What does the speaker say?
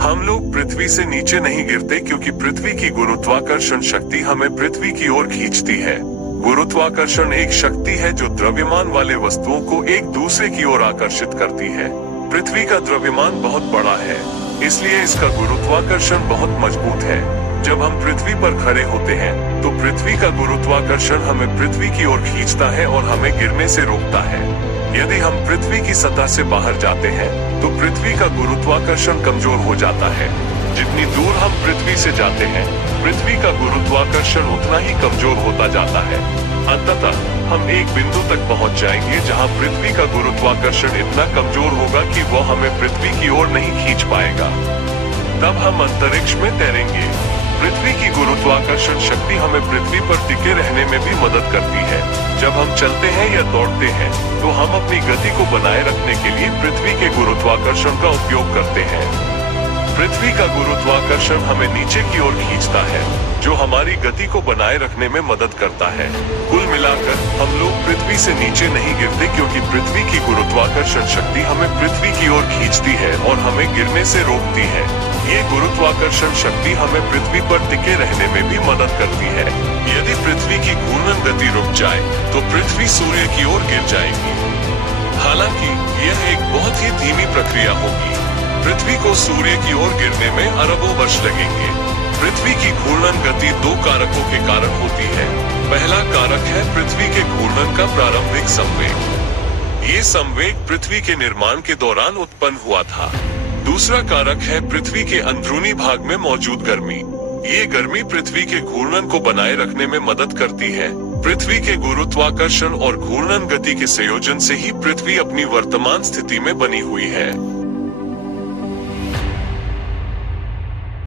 हम लोग पृथ्वी से नीचे नहीं गिरते क्योंकि पृथ्वी की गुरुत्वाकर्षण शक्ति हमें पृथ्वी की ओर खींचती है। गुरुत्वाकर्षण एक शक्ति है जो द्रव्यमान वाले वस्तुओं को एक दूसरे की ओर आकर्षित करती है। पृथ्वी का द्रव्यमान बहुत बड़ा है, इसलिए इसका गुरुत्वाकर्षण बहुत मजबूत है। जब हम पृथ्वी पर खड़े होते हैं तो पृथ्वी का गुरुत्वाकर्षण हमें पृथ्वी की ओर खींचता है और हमें गिरने से रोकता है। यदि हम पृथ्वी की सतह से बाहर जाते हैं तो पृथ्वी का गुरुत्वाकर्षण कमजोर हो जाता है। जितनी दूर हम पृथ्वी से जाते हैं, पृथ्वी का गुरुत्वाकर्षण उतना ही कमजोर होता जाता है। अंततः हम एक बिंदु तक पहुंच जाएंगे जहां पृथ्वी का गुरुत्वाकर्षण इतना कमजोर होगा कि वह हमें पृथ्वी की ओर नहीं खींच पाएगा। तब हम अंतरिक्ष में तैरेंगे। पृथ्वी की गुरुत्वाकर्षण शक्ति हमें पृथ्वी पर टिके रहने में भी मदद करती है। जब हम चलते हैं या दौड़ते हैं तो हम अपनी गति को बनाए रखने के लिए पृथ्वी के गुरुत्वाकर्षण का उपयोग करते हैं। पृथ्वी का गुरुत्वाकर्षण हमें नीचे की ओर खींचता है, जो हमारी गति को बनाए रखने में मदद करता है। कुल मिलाकर हम लोग पृथ्वी से नीचे नहीं गिरते क्योंकि पृथ्वी की गुरुत्वाकर्षण शक्ति हमें पृथ्वी की ओर खींचती है और हमें गिरने से रोकती है। ये गुरुत्वाकर्षण शक्ति हमें पृथ्वी पर टिके रहने में भी मदद करती है। यदि पृथ्वी की घूर्णन गति रुक जाए तो पृथ्वी सूर्य की ओर गिर जाएगी। हालांकि यह एक बहुत ही धीमी प्रक्रिया होगी। पृथ्वी को सूर्य की ओर गिरने में अरबों वर्ष लगेंगे। पृथ्वी की घूर्णन गति दो कारकों के कारण होती है। पहला कारक है पृथ्वी के घूर्णन का प्रारंभिक संवेग। ये संवेग पृथ्वी के निर्माण के दौरान उत्पन्न हुआ था। दूसरा कारक है पृथ्वी के अंदरूनी भाग में मौजूद गर्मी। ये गर्मी पृथ्वी के घूर्णन को बनाए रखने में मदद करती है। पृथ्वी के गुरुत्वाकर्षण और घूर्णन गति के संयोजन से ही पृथ्वी अपनी वर्तमान स्थिति में बनी हुई है।